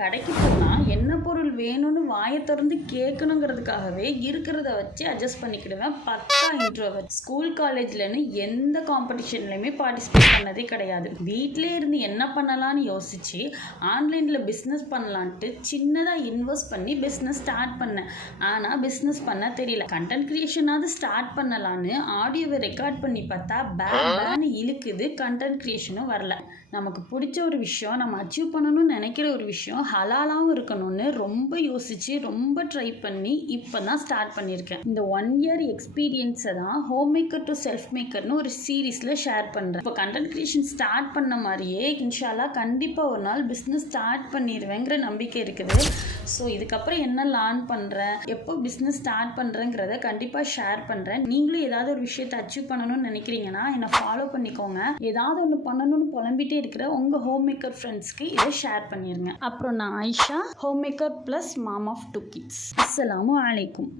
கடைக்கு போனால் என்ன பொருள் வேணும்னு வாயை திறந்து கேட்கணுங்கிறதுக்காகவே இருக்கிறத வச்சு அட்ஜஸ்ட் பண்ணிக்கிடுவேன். பக்கா இன்ட்ரோவர்ட். ஸ்கூல் காலேஜ்லன்னு எந்த காம்படிஷன்லையுமே பார்ட்டிசிபேட் பண்ணதே கிடையாது. வீட்டிலே இருந்து என்ன பண்ணலான்னு யோசிச்சு ஆன்லைனில் பிஸ்னஸ் பண்ணலான்ட்டு சின்னதாக இன்வெஸ்ட் பண்ணி பிஸ்னஸ் ஸ்டார்ட் பண்ணேன். ஆனால் பிஸ்னஸ் பண்ண தெரியல. கண்டென்ட் கிரியேஷனாவது ஸ்டார்ட் பண்ணலான்னு ஆடியோவை ரெக்கார்ட் பண்ணி பார்த்தா பேன்னு இழுக்குது. கண்டென்ட் கிரியேஷனும் வரல. நமக்கு பிடிச்ச ஒரு விஷயம், நம்ம அச்சீவ் பண்ணணும்னு நினைக்கிற ஒரு விஷயம் ஹலாலாகவும் இருக்கணும்னு ரொம்ப யோசிச்சு ரொம்ப ட்ரை பண்ணி இப்போ தான் ஸ்டார்ட் பண்ணியிருக்கேன். இந்த 1 year எக்ஸ்பீரியன்ஸை தான் ஹோம் மேக்கர் டு செல்ஃப் மேக்கர்னு ஒரு சீரீஸில் ஷேர் பண்ணுறேன். இப்போ கண்டென்ட் கிரியேஷன் ஸ்டார்ட் பண்ண மாதிரியே இன்ஷால்லா கண்டிப்பாக ஒரு நாள் பிஸ்னஸ் ஸ்டார்ட் பண்ணிடுவேங்கிற நம்பிக்கை இருக்குது. ஸோ இதுக்கப்புறம் என்ன லேர்ன் பண்ணுறேன், எப்போ பிஸ்னஸ் ஸ்டார்ட் பண்ணுறேங்கிறத கண்டிப்பாக ஷேர் பண்ணுறேன். நீங்களும் ஏதாவது ஒரு விஷயத்தை அச்சீவ் பண்ணணும்னு நினைக்கிறீங்கன்னா என்னை ஃபாலோ பண்ணிக்கோங்க. ஏதாவது ஒன்று பண்ணணும்னு புலம்பிட்டே இருக்கிற உங்கள் ஹோம் மேக்கர் ஃப்ரெண்ட்ஸ்க்கு இதை ஷேர் பண்ணிடுங்க. அப்புறம் நான் Ayesha, home maker plus mom of 2 kids. அஸ்ஸலாமு அலைக்கும்.